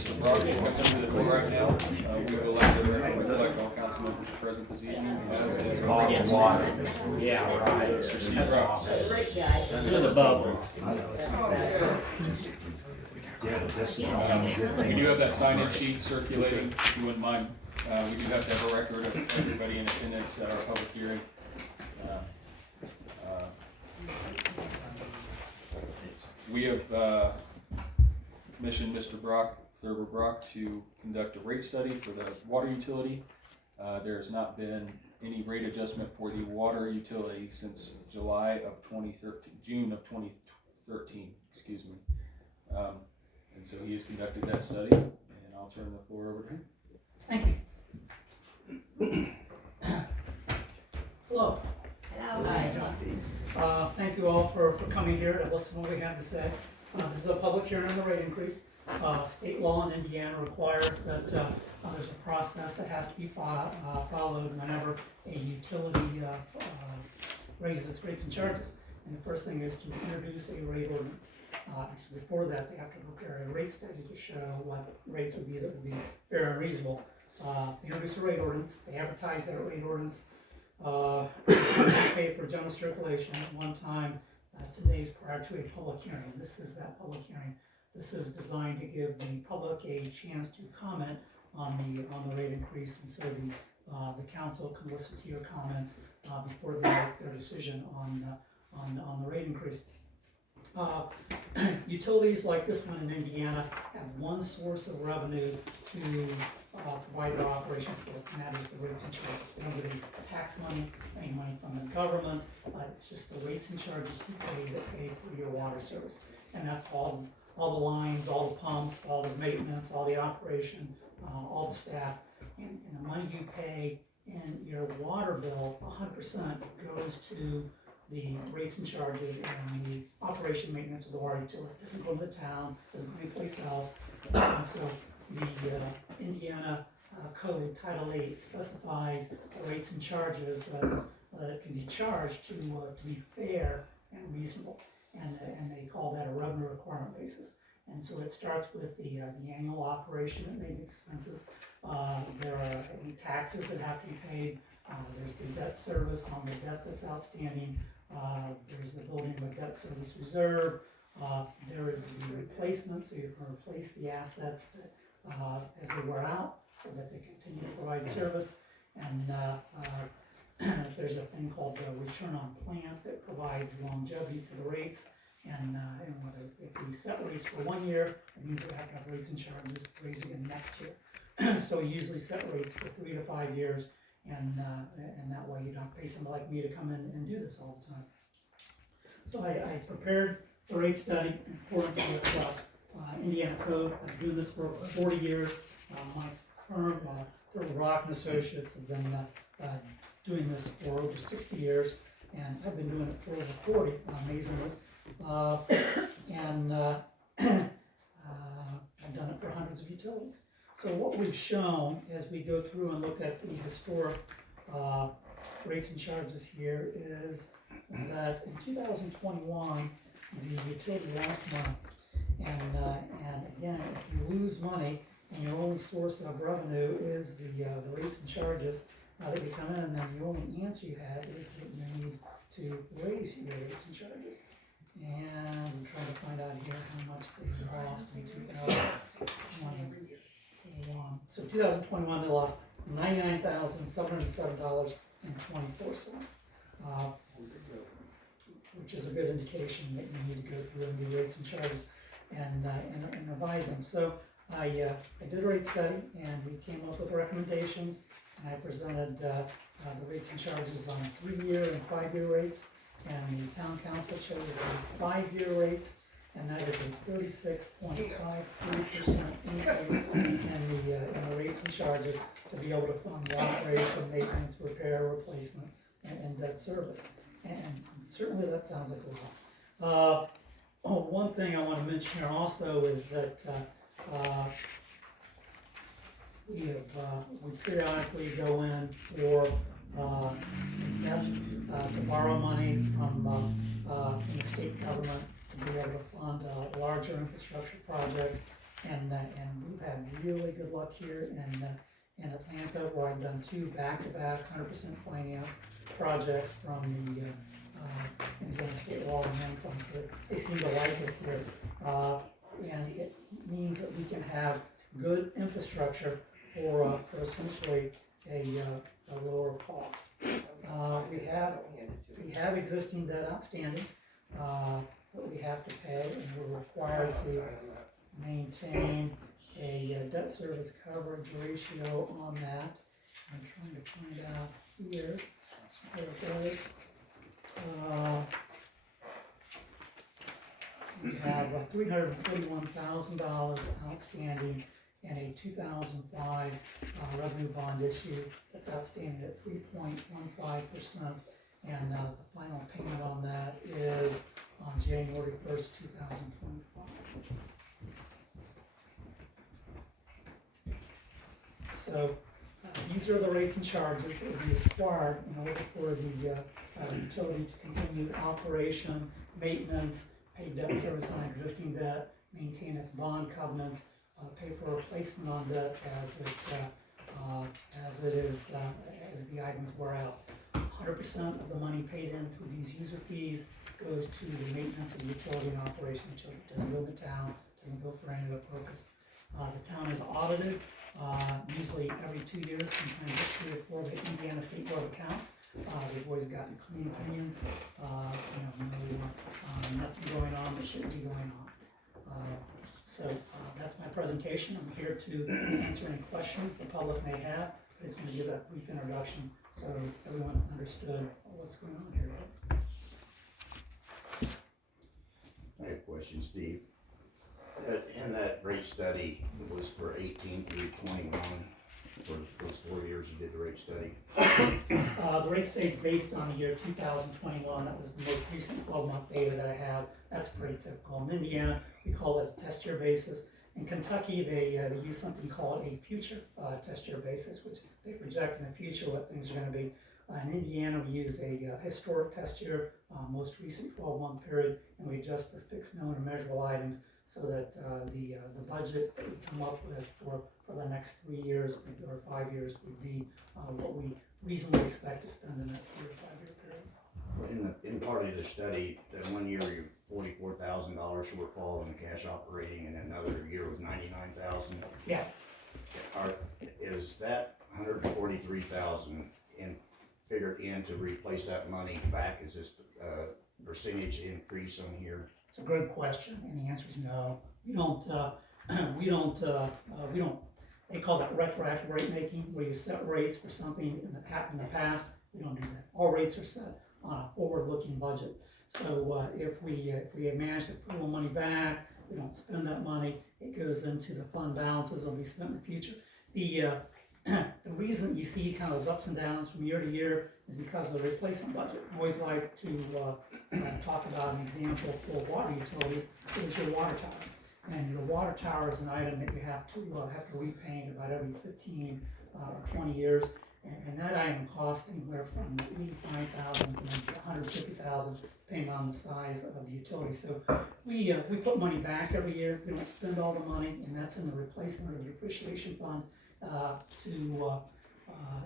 Mr. Brock will come to the door right now. We will let the record reflect all council members present this evening. As is Water. Yeah, right. Mr. Steve Brock. In the bubbles. We do have that sign-in sheet circulating, if you wouldn't mind. We do have to have a record of everybody in attendance at our public hearing. We have commissioned Mr. Brock, Thurber Brock, to conduct a rate study for the water utility. There has not been any rate adjustment for the water utility since July of 2013, June of 2013, excuse me. And so he has conducted that study, and I'll turn the floor over to him. Thank you. Hello. Hi. Thank you all for coming here to listen to what we have to say. This is a public hearing on the rate increase. State law in Indiana requires that there's a process that has to be followed whenever a utility raises its rates and charges. And the first thing is to introduce a rate ordinance. So before that, they have to prepare a rate study to show what rates would be that would be fair and reasonable. They introduce a rate ordinance. They advertise that rate ordinance. Paper general circulation at one time. 2 days prior to a public hearing. This is that public hearing. This is designed to give the public a chance to comment on the rate increase, and so the council can listen to your comments before they make their decision on the rate increase. Utilities like this one in Indiana have one source of revenue to provide their operations for, and that is the rates and charges. They don't get any tax money, any money from the government. It's just the rates and charges you pay that pay for your water service, and that's all the lines, all the pumps, all the maintenance, all the operation, all the staff, and the money you pay in your water bill, 100% goes to the rates and charges and the operation maintenance of the water utility. It doesn't go to the town, doesn't go anyplace else. And so the Indiana Code Title 8 specifies the rates and charges that can be charged to be fair and reasonable. And they call that a revenue requirement basis. And so it starts with the annual operation and maintenance expenses. There are any taxes that have to be paid. There's the debt service on the debt that's outstanding. There's the building of a debt service reserve. There is the replacement, so you can replace the assets that, as they wear out, so that they continue to provide service. And there's a thing called the return on plant that provides longevity for the rates. And if we set rates for 1 year, it means we have to have rates and charges raised again next year. So we usually set rates for 3 to 5 years. And that way you don't pay somebody like me to come in and do this all the time. So I prepared the rate study in accordance with Indiana Code. I've been doing this for 40 years. My firm, Thurber Brock and Associates, have been doing this for over 60 years, and I've been doing it for over 40, amazingly. I've done it for hundreds of utilities. So what we've shown as we go through and look at the historic rates and charges here is that in 2021, the utility lost money. And again, if you lose money and your only source of revenue is the rates and charges that you come in, then the only answer you have is that you need to raise your rates and charges. And I'm trying to find out here how much they lost in 2021. So 2021, they lost $99,707.24, which is a good indication that you need to go through and do rates and charges and revise them. So I did a rate study, and we came up with recommendations, and I presented the rates and charges on 3-year and 5-year rates, and the town council chose the 5-year rates, and that is a 36.53% increase in the rates and charges to be able to fund the operation, maintenance, repair, replacement, and debt service. And certainly that sounds like a lot. One thing I want to mention here also is that we periodically go in for to borrow money from the state government to be able to fund larger infrastructure projects. and we've had really good luck here in Atlanta, where I've done 2 back-to-back 100% finance projects from the Indiana State Law and Land Fund, so they seem to like us here. And it means that we can have good infrastructure for essentially a lower cost. We have existing debt outstanding that we have to pay, and we're required to maintain a debt service coverage ratio on that. I'm trying to find out here. There it is. We have $341,000 outstanding and a 2005 revenue bond issue that's outstanding at 3.15%, and the final payment on that is on January 1st, 2025. So these are the rates and charges that would be required in order for the utility to continue operation, maintenance, pay debt service on existing debt, maintain its bond covenants, pay for replacement on debt as the items wear out. 100% of the money paid in through these user fees goes to the maintenance of the utility and operation. It doesn't go to the town, doesn't go for any other purpose. The town is audited usually every 2 years, sometimes it's 3 or 4 by Indiana State Board of Accounts. They've always gotten clean opinions, nothing going on that shouldn't be going on. So that's my presentation. I'm here to answer any questions the public may have. I just want to give that brief introduction so everyone understood what's going on here. I have a question, Steve. In that rate study, it was for 18 through 21, for those 4 years you did the rate study. The rate study is based on the year 2021. That was the most recent 12-month data that I have. That's pretty typical. In Indiana, we call it a test year basis. In Kentucky, they use something called a future test year basis, which they project in the future what things are going to be. In Indiana, we use a historic test year, most recent 12-month period, and we adjust for fixed, known, and measurable items, so that the budget that we come up with for the next 3 years or 5 years would be what we reasonably expect to spend in that 3 or 5 year period. In part of the study, that 1 year you $44,000 shortfall in cash operating, and another year was $99,000. Yeah. Is that $143,000 figured in to replace that money back? Is this percentage increase on here? It's a good question, and the answer is no. We don't, they call that retroactive rate making, where you set rates for something that happened in the past. We don't do that. All rates are set on a forward-looking budget. So if we manage to pull money back, we don't spend that money, it goes into the fund balances that will be spent in the future. The reason you see kind of those ups and downs from year to year is because of the replacement budget. I always like to talk about an example for water utilities. Is your water tower, and your water tower is an item that you have to repaint about every 15 or 20 years, and that item costs anywhere from $85,000 to maybe $150,000, depending on the size of the utility. So we put money back every year. We don't spend all the money, and that's in the replacement or the depreciation fund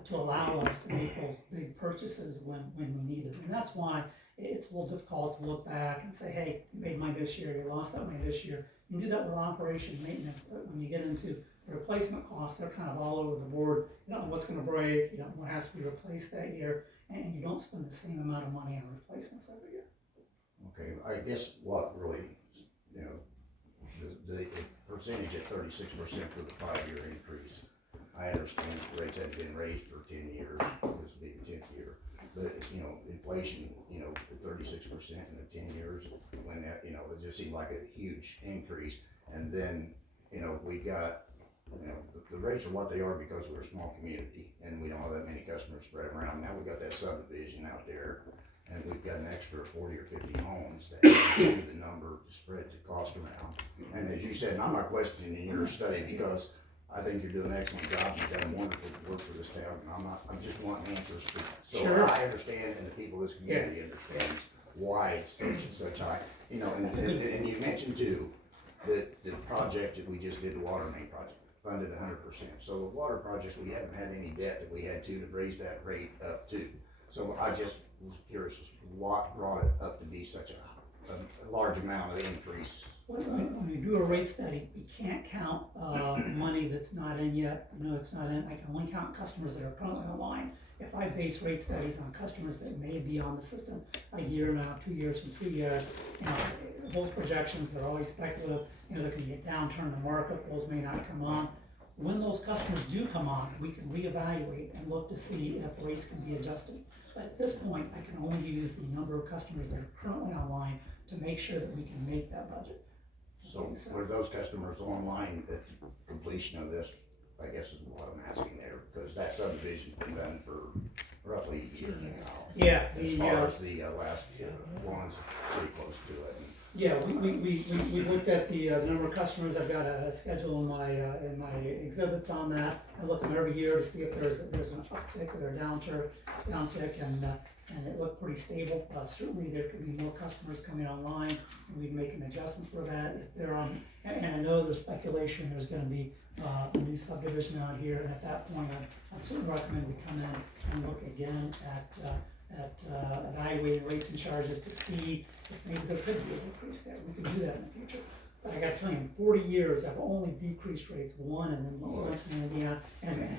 to allow us to make those big purchases when we need them. And that's why it's a little difficult to look back and say, hey, you made money this year, you lost that money this year. You can do that with operation and maintenance, but when you get into replacement costs, they're kind of all over the board. You don't know what's going to break, you don't know what has to be replaced that year, and you don't spend the same amount of money on replacements every year. Okay, I guess what really, the percentage at 36% for the 5-year increase. I understand the rates had been raised for 10 years, this will be the 10th year. But, inflation, at 36% in the 10 years, when that, it just seemed like a huge increase. And then, we got, the rates are what they are because we're a small community and we don't have that many customers spread around. Now we got that subdivision out there, and we've got an extra 40 or 50 homes that do the number to spread the cost around. And as you said, and I'm not questioning your study, because I think you're doing an excellent job. You've done wonderful work for this town, and I'm just wanting answers to, so Sure. I understand, and the people of this community understands why it's such high. And you mentioned too, the project that we just did, the water main project, funded 100%. So the water projects, we haven't had any debt that we had to raise that rate up to. So I just was curious what brought it up to be such a large amount of increase. When you do a rate study, you can't count, money that's not in yet, it's not in, I can only count customers that are currently online. If I base rate studies on customers that may be on the system a year now, 2 years, from 3 years, those projections are always speculative, there can be a downturn in the market, those may not come on. When those customers do come on, we can reevaluate and look to see if rates can be adjusted. But at this point, I can only use the number of customers that are currently online to make sure that we can make that budget. So were those customers online at completion of this, I guess is what I'm asking there, because that subdivision's been done for roughly a year now. Yeah, As far as the last one's pretty close to it. Yeah, we looked at the number of customers. I've got a schedule in my exhibits on that. I look at them every year to see if there's an uptick or a downtick, and it looked pretty stable. Certainly there could be more customers coming online, and we'd make an adjustment for that if they're on. And I know there's speculation there's going to be a new subdivision out here, and at that point, I'd certainly recommend we come in and look again at evaluating rates and charges to see if maybe there could be an increase there. We can do that in the future. But I gotta tell you, in 40 years, I've only decreased rates one and then once in Indiana, and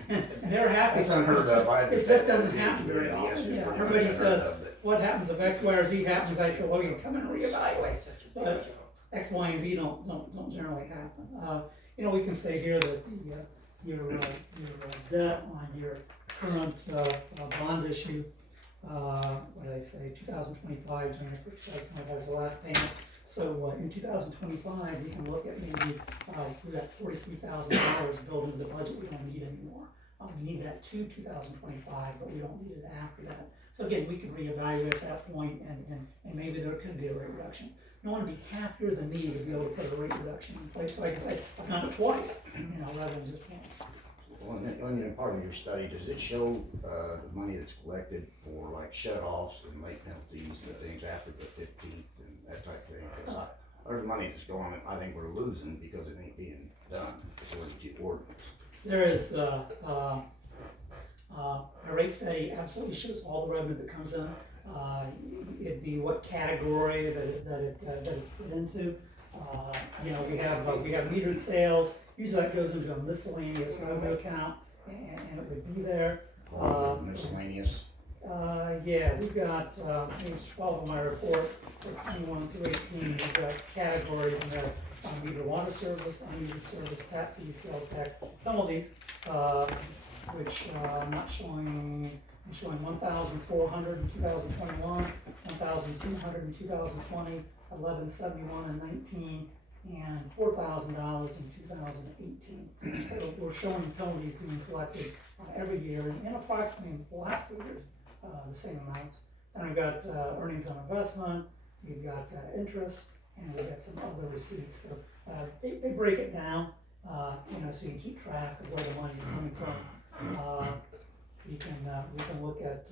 they're happy. That's unheard of. It just doesn't happen very often. Yeah, everybody says, what happens if X, Y, or Z happens? I said, well, you can come in and reevaluate. But X, Y, and Z don't generally happen. We can say here that your debt on your current bond issue, what did I say, 2025, January 1st, 2025 is the last payment. So in 2025, we can look at maybe, we got $43,000 built into the budget we don't need anymore. We need that to 2025, but we don't need it after that. So again, we can reevaluate at that point, and maybe there could be a rate reduction. No one would be happier than me to be able to put a rate reduction in place. So like I say, I've done it twice, rather than just once. Well, on part of your study, does it show the money that's collected for like shut-offs and late penalties and things after the 15th and that type of thing? Because there's money that's going, I think we're losing because it ain't being done according to ordinance. There is, a rate study absolutely shows all the revenue that comes in. It'd be what category that it's put into. We have metered sales. Usually that goes into a miscellaneous revenue account, and it would be there. Miscellaneous. Yeah, we've got, page 12 of my report, for 21 through 18, we've got categories in there. Metered water service, unmetered service, tap fees, sales tax, penalties, which I'm not showing. I'm showing 1,400 in 2021, 1,200 in 2020, 1,171 in 19, and $4,000 in 2018. So we're showing penalties being collected every year, and approximately in the last 2 years, the same amounts. And we've got earnings on investment, we've got interest, and we've got some other receipts. So they break it down, so you can keep track of where the money's coming from. We can look at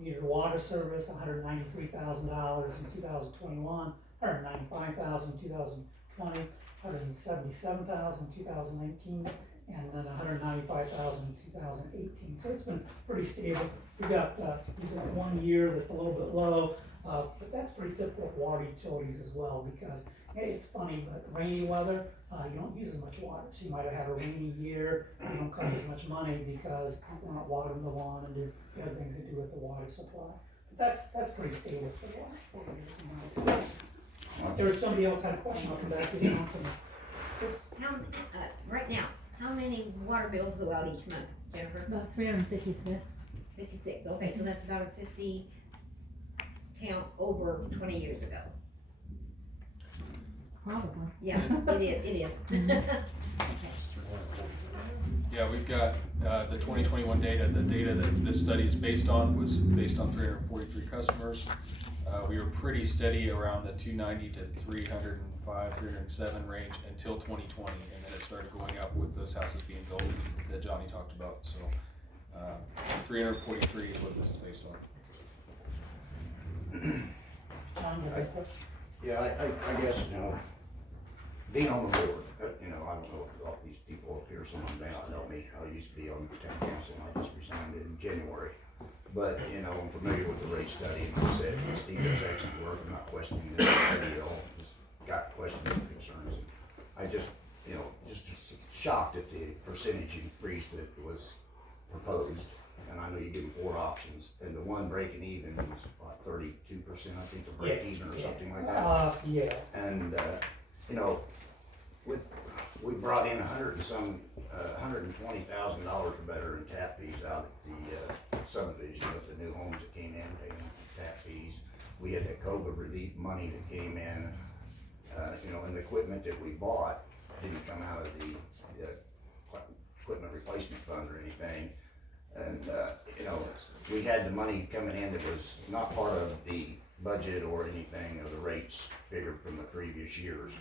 metered water service, $193,000 in 2021, $195,000 in 2020, $177,000 in 2019, and then $195,000 in 2018. So it's been pretty stable. We've got 1 year that's a little bit low, but that's pretty typical of water utilities as well, because it's funny, but rainy weather, you don't use as much water. So you might have a rainy year, you don't collect as much money because people aren't watering the lawn and do the other things they do with the water supply. But that's pretty stable for the last 4 years in my experience. There was somebody else had a question. I'll come back to you. Right now, how many water bills go out each month, Jennifer? About 356. 56, okay, so that's about a 50 count over 20 years ago. Probably. Yeah, it is. Yeah, we've got the 2021 data. The data that this study is based on was based on 343 customers. We were pretty steady around the 290 to 305, 307 range until 2020, and then it started going up with those houses being built that Johnny talked about. So 343 is what this is based on. John, you have a question? Yeah, I guess, being on the board, you know, I don't know if all these people up here, some of them may not know me, I used to be on the town council, and I just resigned in January. But, you know, I'm familiar with the rate study, and like I said, Steve does excellent work, I'm not questioning this study at all, just got questions and concerns. I just, you know, just shocked at the percentage increase that was proposed, and I know you give them 4 options, and the one breaking even was about 32%, I think, to break even or something like that. Yeah, And, you know, we brought in $120,000 or better in tap fees out at the subdivision with the new homes that came in, paying tap fees. We had that COVID relief money that came in, you know, and the equipment that we bought didn't come out of the equipment replacement fund or anything. And, you know, we had the money coming in that was not part of the budget or anything of the rates figured from the previous years.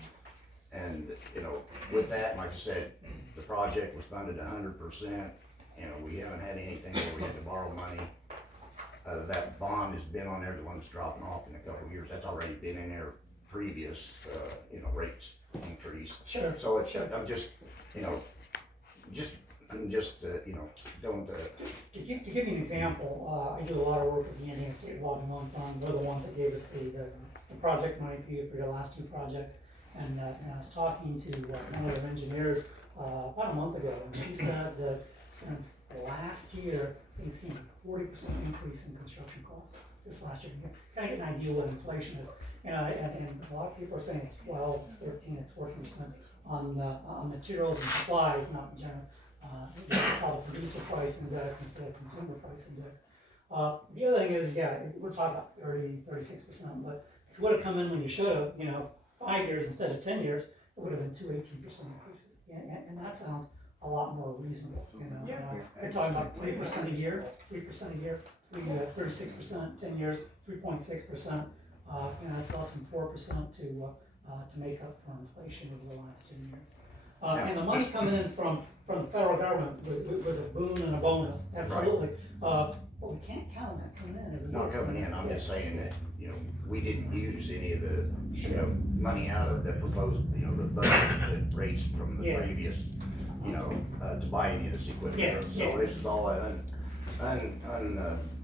And, you know, with that, like I said, the project was funded 100%. You know, we haven't had anything where we had to borrow money. That bond has been on there, the one that's dropping off in a couple of years, that's already been in there previous, you know, rates increase. sure. So it's, I'm just, you know, I'm just, you know, don't, To give you an example, I do a lot of work with the Indiana State Revolving Loan Fund. They're the ones that gave us the project money for your last 2 projects. And I was talking to one of their engineers about a month ago, and she said that since last year, they've seen a 40% increase in construction costs. This last year, kind of get an idea what inflation is. You know, and a lot of people are saying it's 12, it's 13, it's 14% on materials and supplies, not in general. They call it producer price index instead of consumer price index. The other thing is, yeah, we're talking about 36%, but if you would have come in when you should have, you know, 5 years instead of 10 years, it would have been 2 18% increases. And that sounds a lot more reasonable, you know. We're talking about 3% a year, 3% a year, 36%, 10 years, 3.6%. You know, that's less than 4% to make up for inflation over the last 10 years. And the money coming in from the federal government was a boon and a bonus, absolutely. But we can't count on that coming in every year. not coming in, I'm just saying that, you know, we didn't use any of the, you know, money out of the proposed, you know, the budget, the rates from the Yeah. previous, you know, to buy any of this equipment. Yeah, So yeah. this is all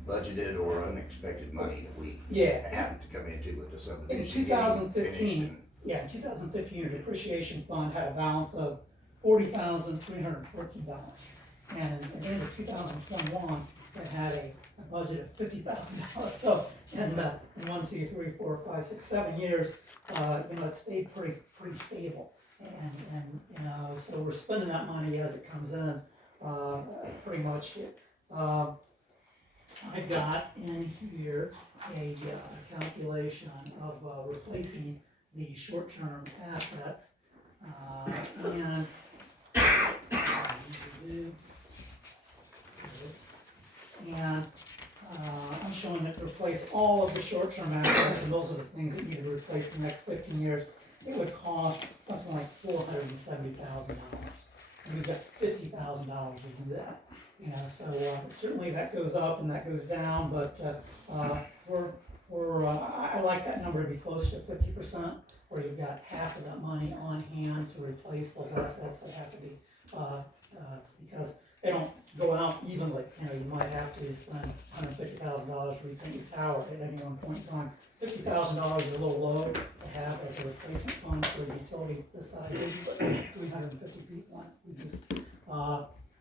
budgeted or unexpected money that we Yeah. happened to come into with the subdivision. In 2015, getting finished. Yeah, in 2015, your depreciation fund had a balance of $40,314. And at the end of 2021, it had a budget of $50,000. So in 1, 2, 3, 4, 5, 6, 7 years, you know, it stayed pretty stable. And you know, so we're spending that money as it comes in, pretty much. I've got in here a calculation of replacing the short-term assets, and I'm showing that to replace all of the short-term assets, and those are the things that need to be replaced in the next 15 years. It would cost something like $470,000, and we've got $50,000 to do that. You know, so certainly that goes up and that goes down, but I like that number to be close to 50%, where you've got half of that money on hand to replace those assets that have to be, because they don't go out evenly. You know, you might have to spend $150,000 to repaint your tower at any one point in time. $50,000 is a little low to have as a replacement fund for a utility this size, but 350 feet one.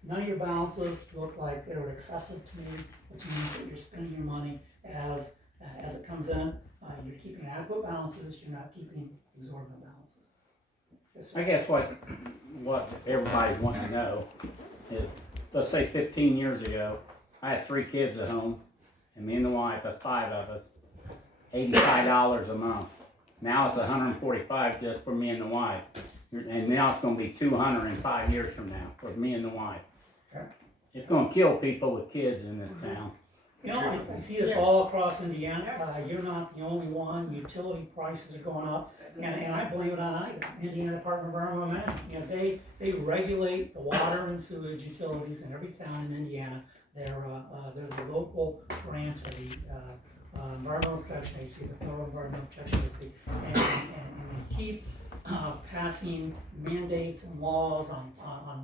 None of your balances look like they were excessive to me, which means that you're spending your money as it comes in. You're keeping adequate balances, you're not keeping exorbitant balances. Yes, sir. I guess what everybody's wanting to know is, let's say 15 years ago, I had 3 kids at home, and me and the wife, that's 5 of us, $85 a month. Now it's $145 just for me and the wife. And now it's gonna be $200 in 5 years from now for me and the wife. Okay. It's gonna kill people with kids in this town. You know, I see this all across Indiana. You're not the only one. Utility prices are going up, and I blame it on Indiana Department of Environmental Management. You know, they regulate the water and sewage utilities in every town in Indiana. They're the local branch of the Environmental Protection Agency, the Federal Environmental Protection Agency, and they keep passing mandates and laws on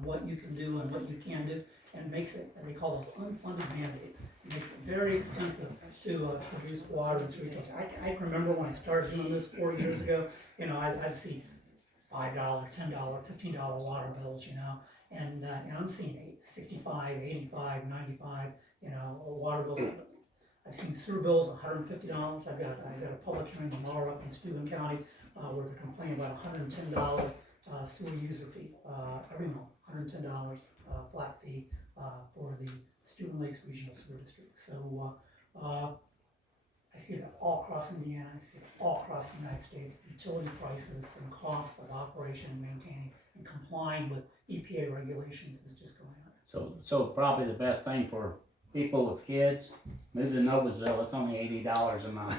what you can do and what you can't do, and makes it, they call those unfunded mandates. It makes it very expensive to produce water and sewer utilities. I can remember when I started doing this 4 years ago, you know, I'd see $5, $10, $15 water bills, you know, and I'm seeing 65, 85, 95, you know, water bills. I've seen sewer bills, $150. I've got a public hearing tomorrow up in Steuben County, where they're complaining about $110 sewer user fee, every month, $110 flat fee, for the Steuben Lakes Regional Sewer District. So, I see that all across Indiana, I see it all across the United States, utility prices and costs of operation and maintaining and complying with EPA regulations is just going up. So probably the best thing for people with kids, move to Noblesville, it's only $80 a month.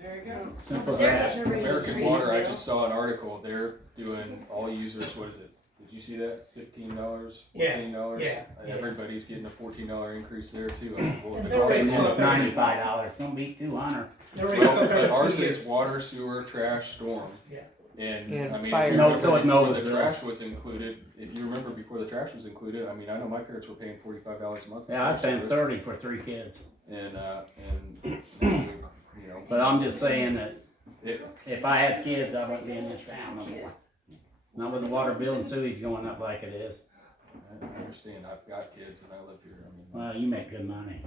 There you go. Simple as They're that. getting a rate American increase, Water, I Bill. just saw an article, they're doing all users, what is it? Did you see that? $15, Yeah, $14? yeah. Everybody's getting a $14 increase there too. I mean, well, And the their cost rates of And are then water- it's $95, don't be 200. They're rates Well, up but every ours 2 is years. water, sewer, trash, storm. Yeah. And, And I mean, fire. if you No, remember so it before knows the this. trash was included, if you remember before the trash was included, I mean, I know my parents were paying $45 a month. for Yeah, I trash spent service. 30 for 3 kids. And now we, you know. But I'm just saying that It, if I had kids, I wouldn't be in this town no more. Not with the water bill and sewage going up like it is. I understand, I've got kids and I live here, I mean. Well, you make good money.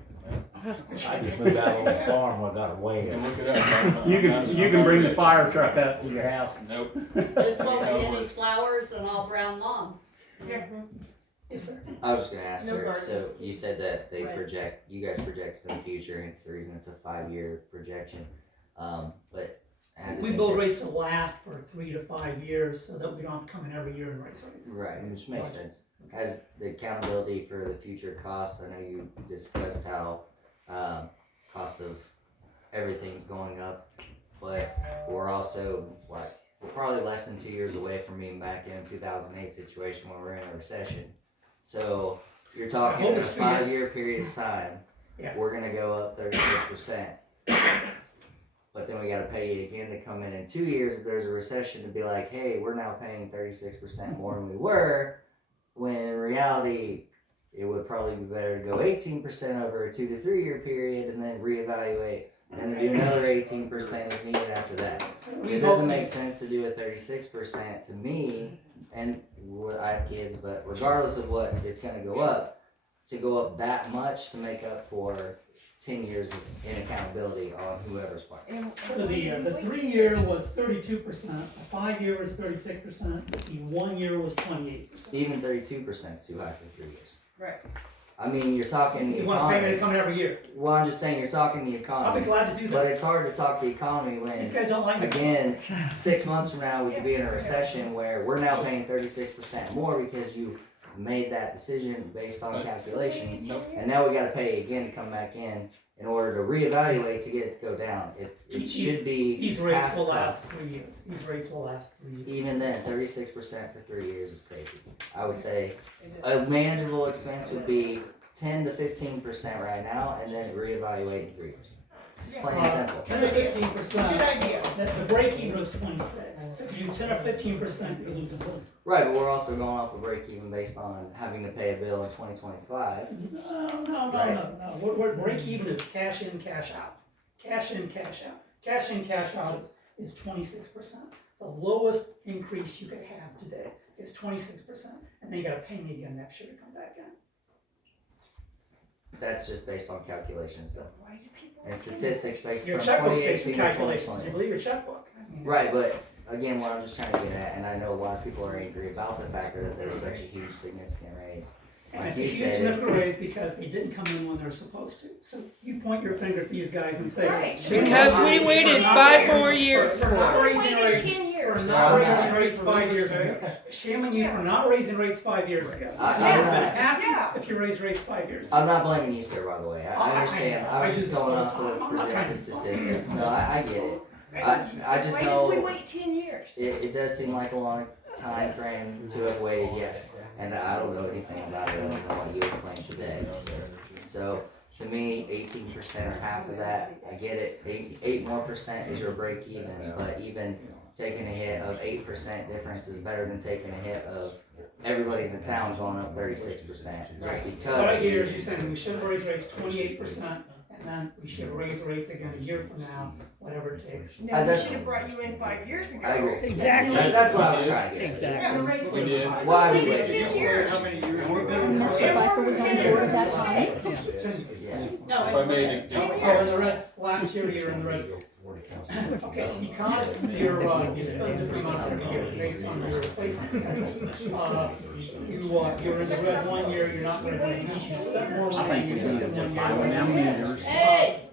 I just moved out on the farm, I got a You well. can look it up. I'm not- You I'm not- can, you I'm can not bring the rich. fire truck up to your house. Nope. Just won't be You know, any we're- flowers and all brown lawns. Yes, sir. I was just gonna ask, No sir, garden. so you said that they Right. project, you guys project for the future, and it's the reason it's a 5-year projection. But has it We been build to- rates to last for 3 to 5 years so that we don't have to come in every year and raise rates. Right, which makes sense. Has the accountability for the future costs, I know you discussed how, costs of everything's going up, but we're also, we're probably less than 2 years away from being back in 2008 situation when we're in a recession. So, you're talking hope in a it's 2 years. 5-year period of time, Yeah. we're gonna go up 36%. But then we gotta pay you again to come in 2 years if there's a recession to be like, hey, we're now paying 36% more than we were, when in reality, it would probably be better to go 18% over a 2 to 3 year period and then reevaluate and then do another 18% if needed after that. It doesn't make sense to do a 36% to me, and I have kids, but regardless of what it's gonna go up, to go up that much to make up for 10 years of inaccountability on whoever's part. So the 3 year was 32%, the 5 year was 36%, the 1 year was 28%. Even 32% is too high for 3 years. Right. I mean, you're talking the You want to pay me to economy. come in every year? Well, I'm just saying you're talking the I'll be economy. glad to do But that. it's hard to talk the economy These when, guys don't like me. again, 6 months from now, we could be in a recession where we're now paying 36% more because you made that decision based on calculations. Nope. And now we gotta pay again to come back in order to reevaluate to get it to go down. It should be These half rates the will cost. last 3 years. These rates will last 3 years. Even then, 36% for 3 years is crazy. I would say a manageable expense would be 10 to 15% right now, and then reevaluate in 3 years. Plain and simple. 10 to Good 15%, idea. the break even is 26. So if you do 10 or 15%, you're losing money. Right, but we're also going off a break even based on having to pay a bill in 2025. No. What break even is cash in, cash out. Cash in, cash out. Cash in, cash out is 26%. The lowest increase you could have today is 26%. And then you gotta pay me again next year to come back in. That's just based on calculations though. And statistics based Your from checkbook's based 2018 on to calculations. 2020. You believe your checkbook. I mean, Right, but again, what I'm just trying to get at, and I know a lot of people are angry about the fact that there's such a huge significant raise. And Like it's a you huge said, significant raise because they didn't come in when they're supposed to. So you point your finger at these guys and say. Right. "Shame Because on we you waited for not 5 raising- more years For not We raising waited rates. 10 years. For No, not I'm raising not. rates 5 years ago. Shame on you for not raising rates 5 years ago. You I- would have I'm been not- happy Yeah. if you raised rates 5 years. I'm not blaming you, sir, by the way. I understand. I was I just just- going off I'm of not trying projected to- statistics. No, I get it. I just know We wait 10 years. it does seem like a long time frame to have waited, yes. And I don't know anything about it other than what you explained today. So to me, 18% or half of that, I get it. 8 more percent is your break even, but even taking a hit of 8% difference is better than taking a hit of everybody in the town going up 36%, just What I because. hear is you saying we should raise rates 28%, and then we should raise rates again a year from now, whatever it takes. No, we that's- should have brought you in 5 years ago. I agree. Exactly. That's what I was trying to get at. Yeah, the rates We were did. high. Why we Maybe waited 10 so years. And Mr. Pfeiffer was on board at that time. Yeah. No, If I may, you're in the red, last year you're in the red. 40 council. Okay, because you spend different amounts every year based on your replacement schedule. You're in the red one year, you're not gonna do it. You spent more I money, think you we need took to in one just buy one of year. them meters.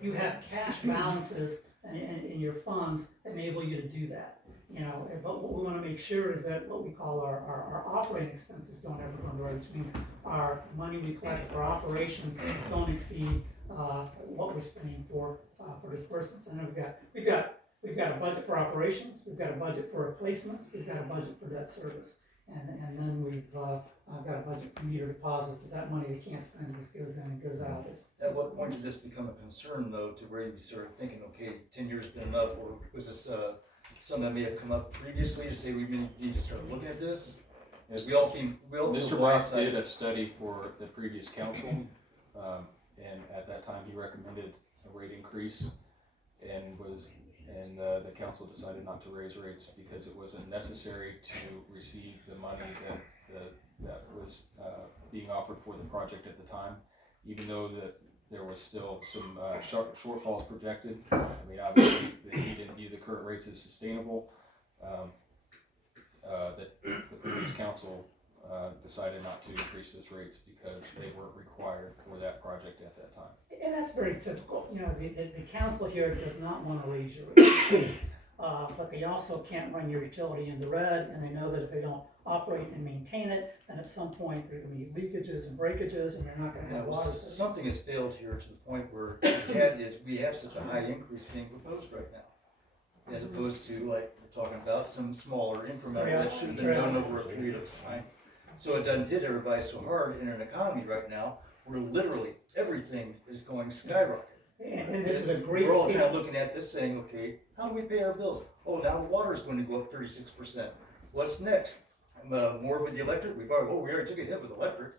You have cash balances in your funds that enable you to do that. You know, but what we wanna make sure is that what we call our operating expenses don't ever go under, which means our money we collect for operations don't exceed, what we're spending for disbursements. And then we've got a budget for operations, we've got a budget for replacements, we've got a budget for debt service. And then we've, got a budget for meter deposit, but that money we can't spend just goes in and goes out. At what point does this become a concern though, to where you start thinking, okay, 10 years has been enough, or was this, something that may have come up previously to say we need to start looking at this? As we all came, Mr. Brock did a study for the previous council, and at that time, he recommended a rate increase, and the council decided not to raise rates because it wasn't necessary to receive the money that was being offered for the project at the time, even though that there was still some shortfalls projected. I mean, obviously, he didn't view the current rates as sustainable. That the previous council decided not to increase those rates because they weren't required for that project at that time. And that's very typical, you know, the council here does not wanna raise your rates. But they also can't run your utility in the red, and they know that if they don't operate and maintain it, then at some point there are gonna be leakages and breakages, and you're not gonna have water systems. Something has failed here to the point where we have such a high increase being proposed right now. As opposed to, like, we're talking about some smaller incremental that should have been done over a period of time. So it doesn't hit everybody so hard in an economy right now where literally everything is going skyrocket. And this is a great We're all kind of statement. looking at this saying, okay, how do we pay our bills? Oh, now the water is going to go up 36%. What's next? More with the electric? We already took a hit with electric.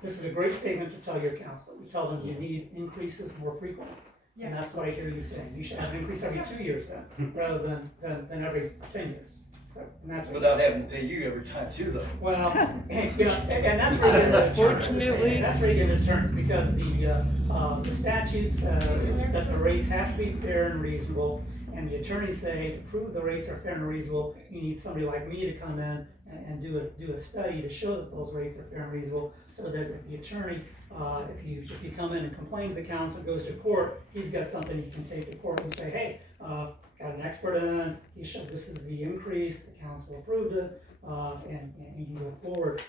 This is a great statement to tell your council. We tell them you need increases more frequently. And that's what I hear you saying. You should have an increase every 2 years then, rather than every 10 years. So, and that's Without having to pay you every time too, though. Well, you know, and that's where you get into terms. That's where you get into terms, because the statute says that the rates have to be fair and reasonable, and the attorneys say to prove the rates are fair and reasonable, you need somebody like me to come in and do a study to show that those rates are fair and reasonable, so that if the attorney, if you come in and complain to the council, goes to court, he's got something he can take to court and say, hey, got an expert in, he showed this is the increase, the council approved it, and you can go forward.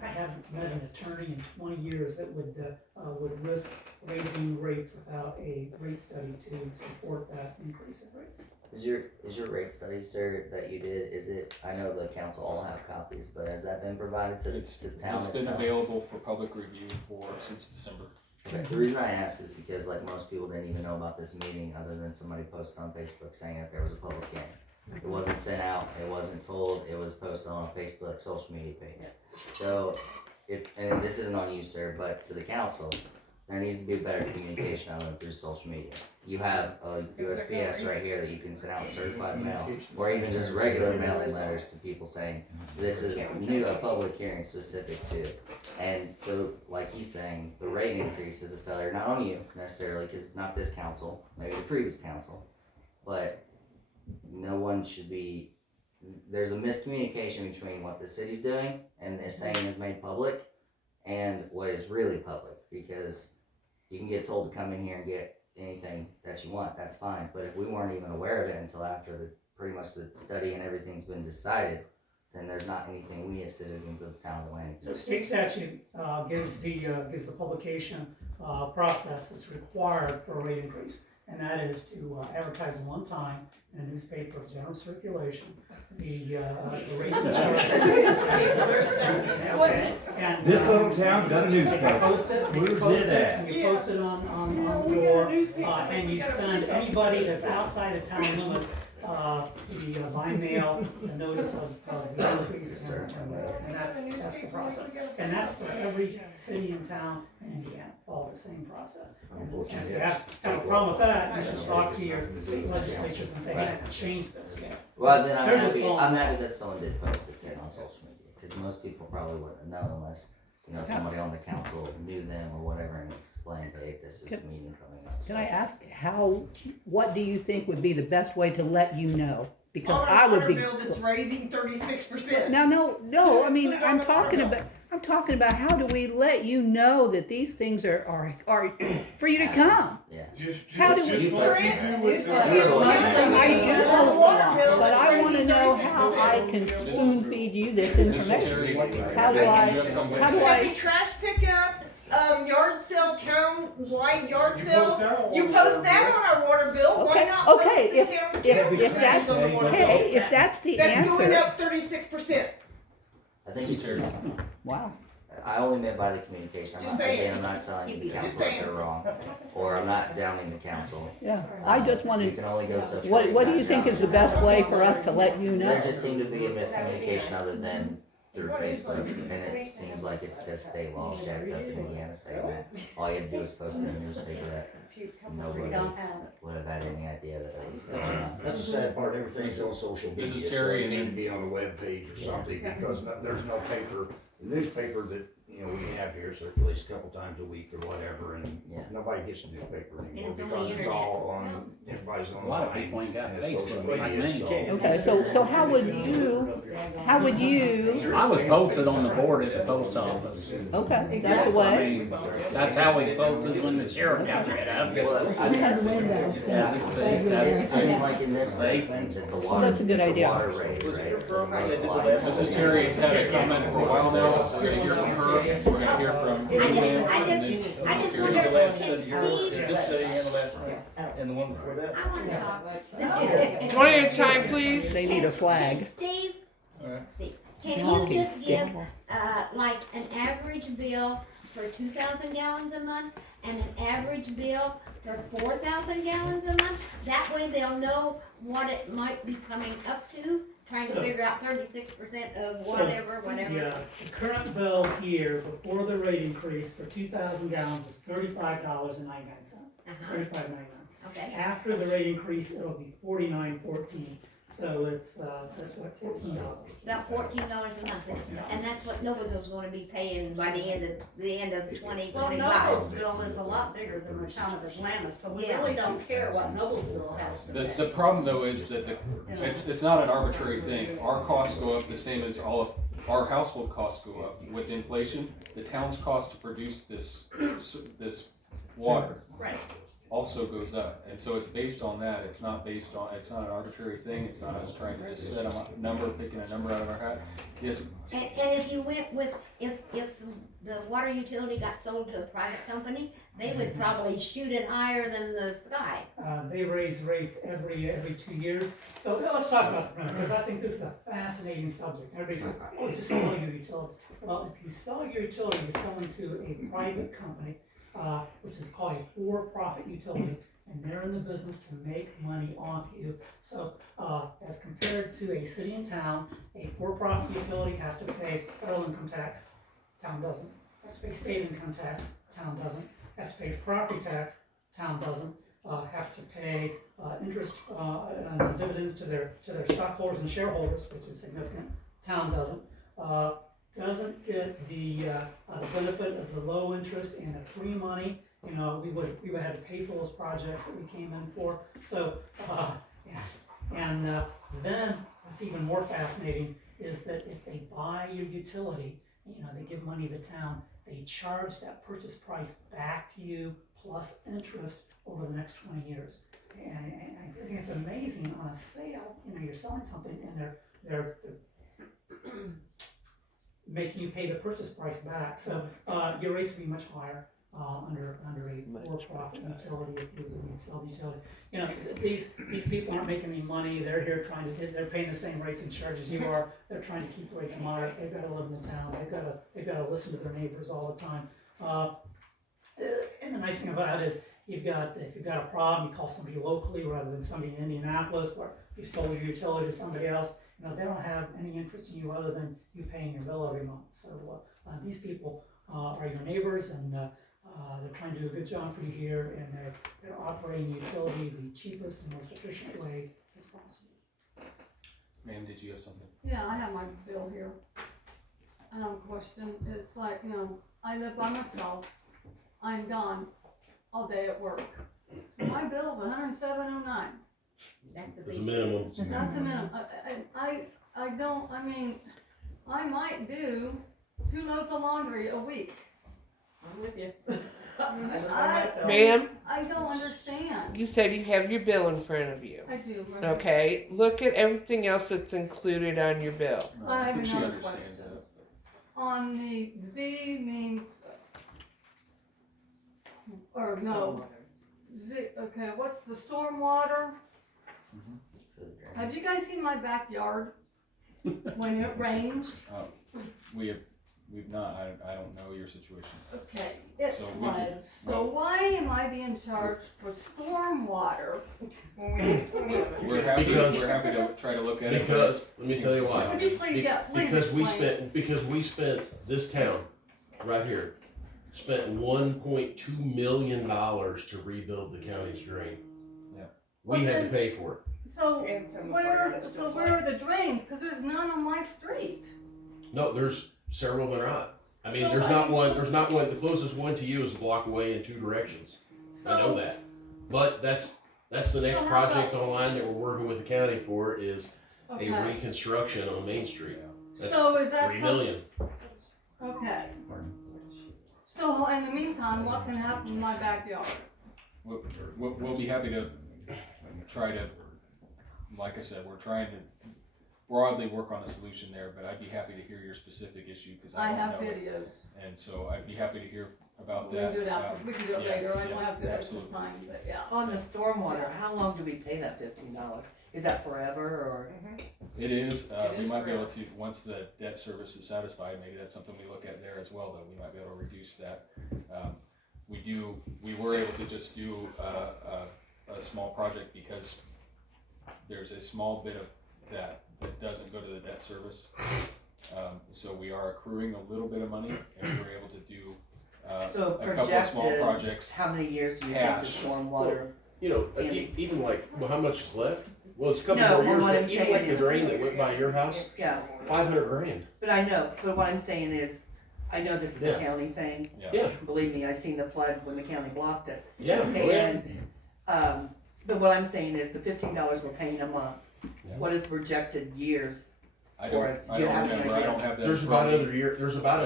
I haven't met an attorney in 20 years that would risk raising rates without a rate study to support that increase in rates. Is your rate study, sir, that you did, I know the council all have copies, but has that been provided to the town It's itself? been available for public review since December. Okay, the reason I ask is because like most people didn't even know about this meeting other than somebody posted on Facebook saying that there was a public hearing. It wasn't sent out, it wasn't told, it was posted on a Facebook social media page. So, and this isn't on you, sir, but to the council, there needs to be better communication other than through social media. You have a USPS right here that you can send out certified mail, or even just regular mailing letters to people saying, this is a public hearing specific to. And so, like he's saying, the rate increase is a failure, not on you necessarily, because not this council, maybe the previous council, but no one should be, there's a miscommunication between what the city's doing and is saying is made public and what is really public, because you can get told to come in here and get anything that you want, that's fine, but if we weren't even aware of it until after pretty much the study and everything's been decided, then there's not anything we as citizens of the town of Atlantic. So state statute gives the publication process that's required for a rate increase, and that is to advertise one time in a newspaper of general circulation, the rates and charges. And, This little town's got a You newspaper. post it, you Where's post it it, at? and you post it on Yeah, we the got a door, newspaper. and you send anybody that's outside the town limits by mail, the notice of the increase, and that's the process. And that's for every city and town in Indiana, follow the same process. And if Unfortunately, you yes. have a problem with that, you should talk to your state legislatures and say, hey, change this. Well, then I'm They're just happy, wrong. I'm happy that someone did post it then on social media, cause most people probably wouldn't have known unless, you know, somebody on the council knew them or whatever and explained, hey, this is the meeting coming up. Can I ask what do you think would be the best way to let you know? Because On I a would water be. bill that's raising 36%. No, I mean, Put it on the water I'm talking about how do we let you know that these things are for you to come? Yeah. How do we? You post it, I right? do post a lot, but I wanna know how I can spoon feed you this Mrs. Terry, information. How do you I, have something? how do We have I, the trash pickup, yard sale, town-wide yard sales. You post that on our water bill, why Okay, not post okay, the town if council that's, on the water bill? okay, if that's the That's going answer, up 36%. I think it's just, wow. I only meant by the communication, I'm Just not, saying. again, I'm not telling the Just council that saying. they're wrong, or I'm not downing the council. Yeah, I just You wanted, can only go so far. what do you gotta think drop is it. the best way for us to let you There know? just seemed to be a miscommunication other than through Facebook, and it seems like it's because state law jacked up in Indiana saying that all you had to do was post it in a newspaper that nobody would have had any idea that it was going on. That's the sad part, everything's on social media, This is so Terry, it and need to then- be on a web page or something, because there's no paper. The newspaper that, you know, we have here circulates a couple times a week or whatever, and Yeah. nobody gets the newspaper anymore, it's on the because it's internet. all on, everybody's A online. lot of people ain't got and it's social Facebook like media, me. so- Okay, so how would you, I would post it on the board at the post office. okay, that's a I way. mean, that's how we posted when the sheriff got rid of it. Well, I mean, I mean, like in this instance, it's a water, That's a good it's a idea. water raise, right? So most likely. Mrs. Terry has had a comment for a while now, we're gonna hear from her, we're gonna hear from you, ma'am, and then. I just Terry. The wonder- last study, this study and the last one, and the one before that. I want to talk. One at a time, please. They need a flag. Steve, Alright. Steve, can you Talking just stick. give, like an average bill for 2,000 gallons a month and an average bill for 4,000 gallons a month? That way they'll know what it might be coming up to, trying to So- figure out 36% of whatever. The current bill here before the rate increase for 2,000 gallons is $35.99, Uh-huh, $35.99. okay. After the rate increase, it'll be $49.14, so it's, that's what, $14. About $14 a month, and that's what Noblesville's gonna be paying by the end of Well, 2025. Noblesville is a lot bigger than the town of Atlanta, so we really don't care what Noblesville has to pay. The problem though is that it's not an arbitrary thing. Our costs go up the same as all of, our household costs go up. With inflation, the town's cost to produce this water Right. also goes up. And so it's based on that. It's not based on, it's not an arbitrary thing. It's not us trying to just set a number, picking a number out of our hat. Yes, And if you went with, if the water utility got sold to a private company, they would probably shoot it higher than the sky. They raise rates every 2 years. So let's talk about the rent, because I think this is a fascinating subject. Everybody says, oh, just sell your utility. Well, if you sell your utility, you're selling to a private company, which is called a for-profit utility, and they're in the business to make money off you. So, as compared to a city and town, a for-profit utility has to pay federal income tax, town doesn't. Has to pay state income tax, town doesn't. Has to pay property tax, town doesn't. Have to pay interest and dividends to their stockholders and shareholders, which is significant. Town doesn't. Doesn't get the benefit of the low interest and the free money. You know, we would have to pay for those projects that we came in for. So, then what's even more fascinating is that if they buy your utility, you know, they give money to the town, they charge that purchase price back to you plus interest over the next 20 years. And I think it's amazing on a sale, you know, you're selling something and they're making you pay the purchase price back. So, your rates will be much higher, under a for-profit utility if you sell the utility. You know, these people aren't making any money. They're here they're paying the same rates and charges you are. They're trying to keep rates moderate. They've got to live in the town. They've got to listen to their neighbors all the time. And the nice thing about it is, if you've got a problem, you call somebody locally rather than somebody in Indianapolis, or if you sold your utility to somebody else, they don't have any interest in you other than you paying your bill every month. So, these people, are your neighbors, and, they're trying to do a good job for you here, and they're operating utility the cheapest and most efficient way as possible. Ma'am, did you have something? Yeah, I have my bill here. Question, it's like, I live by myself, I'm gone all day at work. My bill's $107.09. There's a minimum. That's a minimum. I might do 2 loads of laundry a week. I'm with you. I live by myself. Ma'am, I don't understand. you said you have your bill in front of you. I do. right? Okay, look at everything else that's included on your bill. No, I I have think she another understands question. that. On the Z means, or no, Z, okay, what's the stormwater? For the drain. Have you guys seen my backyard when it rains? We've not, I don't know your situation. Okay, it So we can- floods, so why am I being charged for stormwater? We're happy to try to look at it. Because, let me tell you why. Would you please, yeah, please Because we spent, this town, right here, spent $1.2 million to rebuild the county's drain. Yeah. We had to pay for it. So And some where, apartments so still where are the drains? Cause there's none on my street. No, there's several that are not. I mean, So there's I not mean, one, the closest one to you is a block away in 2 directions. I know So- that. But that's the next So how project about- online that we're working with the county for is a Okay, reconstruction on Main Street. That's so is that $3 some, million. okay. So in the meantime, what can happen in my backyard? We'll be happy to try to, like I said, we're trying to broadly work on a solution there, but I'd be happy to hear your specific issue, because I I have don't know it. videos. And so I'd be happy to hear about We that. can do it after, we can do it yeah, later, I yeah, don't have to do it this absolutely. time, but yeah. On the stormwater, how long do we pay that $15? Is that forever or? It is, It we is might be forever. able to, once the debt service is satisfied, maybe that's something we look at there as well, though, we might be able to reduce that. We were able to just do a small project because there's a small bit of that doesn't go to the debt service. So we are accruing a little bit of money, and we're able to do So a couple of small projected, projects. how many years do you think the Cash. stormwater? You know, Andy. even like, well, how much is left? Well, it's a couple No, more well, years, what but I'm even saying like the is- drain that went by your house, Yeah, 500 grand. but I know, but what I'm saying is, I know this is a Yeah. county thing. Yeah, Believe me, I seen the flood when the county blocked it. yeah, oh, yeah. And, but what I'm saying is the $15 we're paying a month. Yeah. What is projected years? I Or don't, is- I do you don't have any remember, I idea? don't have that. There's in about front of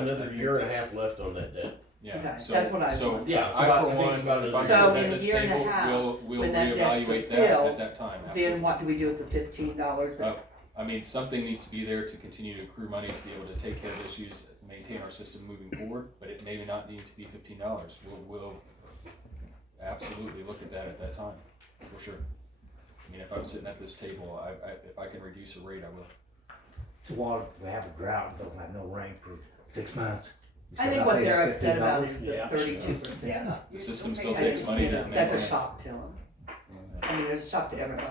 me. another year and a half left on that debt. Yeah, Okay, so, that's what I so want. Yeah, it's I, about- for I think one, it's about if another I'm year. sitting So at in a this year and a table, half, we'll when that debt's reevaluate that fulfilled, at that time, Then absolutely. what do we do with the $15? I mean, something needs to be there to continue to accrue money to be able to take care of issues, maintain our system moving forward, but it may not need to be $15. We'll absolutely look at that time, for sure. I mean, if I'm sitting at this table, if I can reduce a rate, I will. So what if we have a drought and don't have no rain for 6 months? I think what they're upset about is the Yeah. 32%. The system still That's- takes money to That's a maintain. shock to them. I mean, it's a shock to everybody.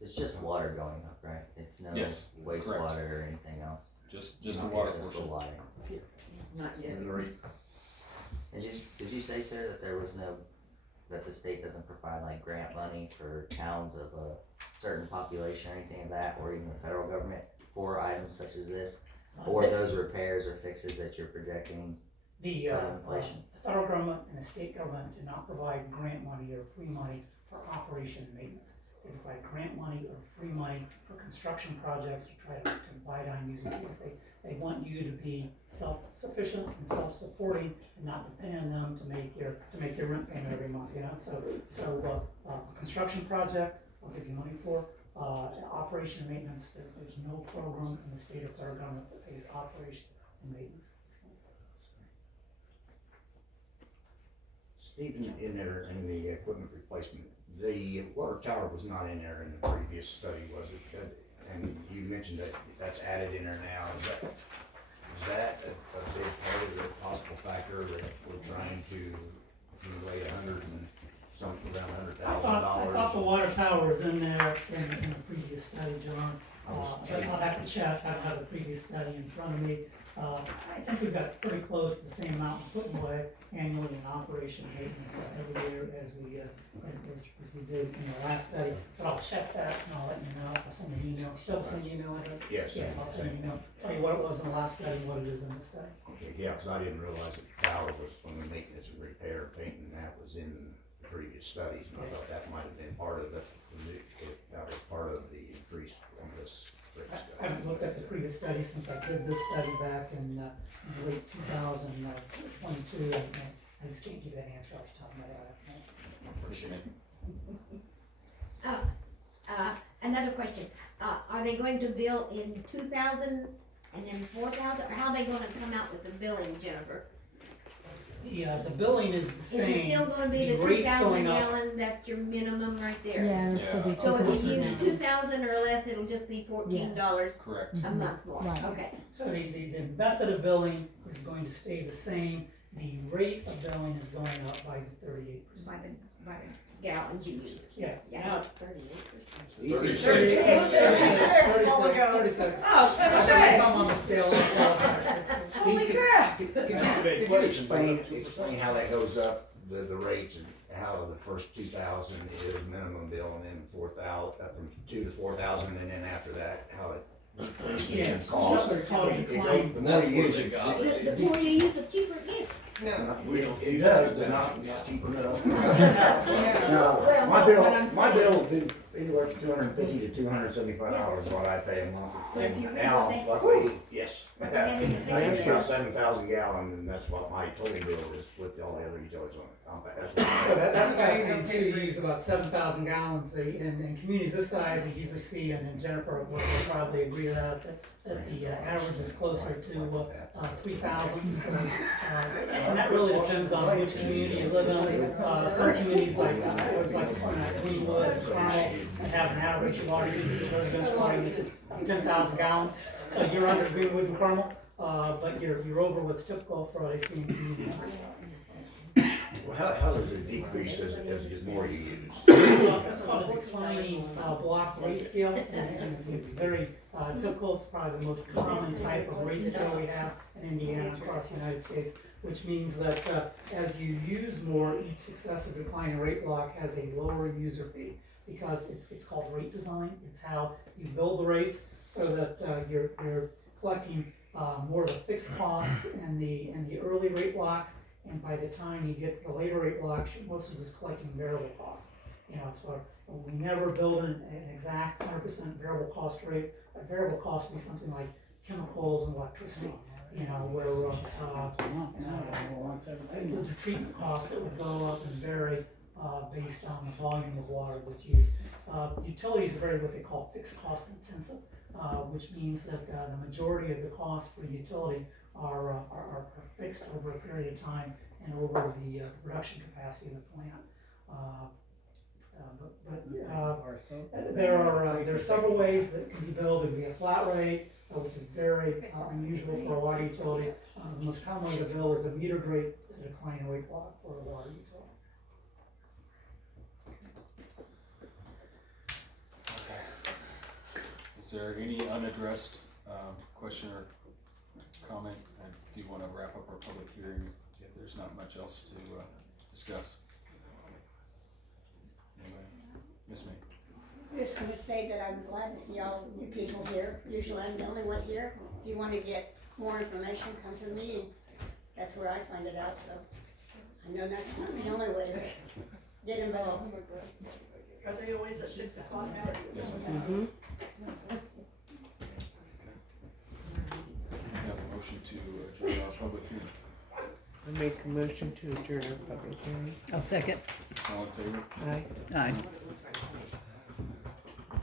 It's just water going up, right? It's no Yes, wastewater or anything else. Just the Not water just the portion. water. Not yet. Did you say, sir, that there was no, that the state doesn't provide like grant money for towns of a certain population or anything of that, or even the federal government for items such as this? Or those repairs or fixes that you're projecting The, from inflation? the federal government and the state government do not provide grant money or free money for operation and maintenance. They provide grant money or free money for construction projects to try to buy down using fees. They want you to be self-sufficient and self-supporting and not depend on them to make your rent payment every month, you know? So a construction project, will give you money for, operation and maintenance, there's no program in the state or federal government that pays operation and maintenance expenses. Stephen, in there, in the equipment replacement, the water tower was not in there in the previous study, was it? And you mentioned that that's added in there now, is that a big part of the possible factor that we're trying to is in there, it's in the previous study, John. But I'll have to check, I don't have the previous study in front of me. I think we've got pretty close to the same amount we're putting away annually in operation and maintenance every year as we did in the last study. But I'll check that and I'll let you know, I'll send an email, still send you an email? Yes. Yeah, I'll send you an email, tell you what it was in the last study and what it is in this study. Okay, yeah, cause I didn't realize that power was when we maintenance and repair, painting, that was in the previous studies, and I thought that might have been part of that was part of the increase on this rate I study. haven't looked at the previous study since I did this study back in late 2022, and I just can't give that answer off the top of my head. Another question, are they going to bill in 2,000 and then 4,000, or how are they gonna come out with the billing, Jennifer? Yeah, the billing is the Is same. it still gonna be the rate's 2,000 going up. gallon, that's your minimum right there? Yeah, it'll still be So if you use 2,000. 2,000 or less, it'll just be $14 Correct. a month more, Right. okay. So the method of billing is going to stay the same, the rate of billing is going up by 38%. By the gallons you use. Yeah. Yeah. it's 38%. 36. 36. Oh, Come on the scale. holy crap. Could you explain how that goes up, the rates, and how the first 2,000 is minimum bill, and then 4,000, up from 2 to 4,000, and then after that, how it increases in Yes. cost? It's called It decline. goes- The more you use it, The more you use, the cheaper it gets. it does, but not cheap enough. Well, No, my but I'm bill, my saying- bill will be anywhere from $250 to $275 what I pay a month. But if you Now, remember luckily, yes. I Yeah, yeah. use about 7,000 gallons, and that's what my total bill is with all the other utilities on it. That's what So that's fascinating too, you use about 7,000 gallons, in communities this size, you usually see, and Jennifer will probably agree to that the average is closer to 3,000. So, and that really depends on which community you live in. Some communities like, Greenwood and Carmel have an average water usage, residential water usage of 10,000 gallons. So you're under Greenwood and Carmel, but you're over what's typical for what I see in communities. Well, how does it decrease as you get more you use? It's called a declining block rate scale, and it's very typical. It's probably the most common type of rate scale we have in Indiana across the United States, which means that as you use more, each successive declining rate block has a lower user fee, because it's called rate design. It's how you build the rates so that you're collecting more of the fixed costs in the early rate blocks. And by the time you get to the later rate blocks, you're mostly just collecting variable costs. So we never build an exact 100% variable cost rate. A variable cost would be something like chemicals and electricity, where there's a treatment cost that would go up and vary based on the volume of water that's used. Utilities are very what they call fixed cost intensive, which means that the majority of the costs for utility are fixed over a period of time and over the production capacity of the plant. There are several ways that can be billed. There can be a flat rate, which is very unusual for a water utility. The most common way to bill is a metered rate, is a declining rate block for a water utility. Is there any unaddressed question or comment? I do want to wrap up our public hearing if there's not much else to discuss. Anyway, Ms. May. Just gonna say that I'm glad to see all you people here. Usually I'm the only one here. If you wanna get more information, come to the meetings. That's where I find it out, so. I know that's not the only way to get involved. Are they always at 6 o'clock? Yes, ma'am. We have a motion to adjourn our public hearing. I make a motion to adjourn our public hearing. I'll second. All in favor? Aye. Aye.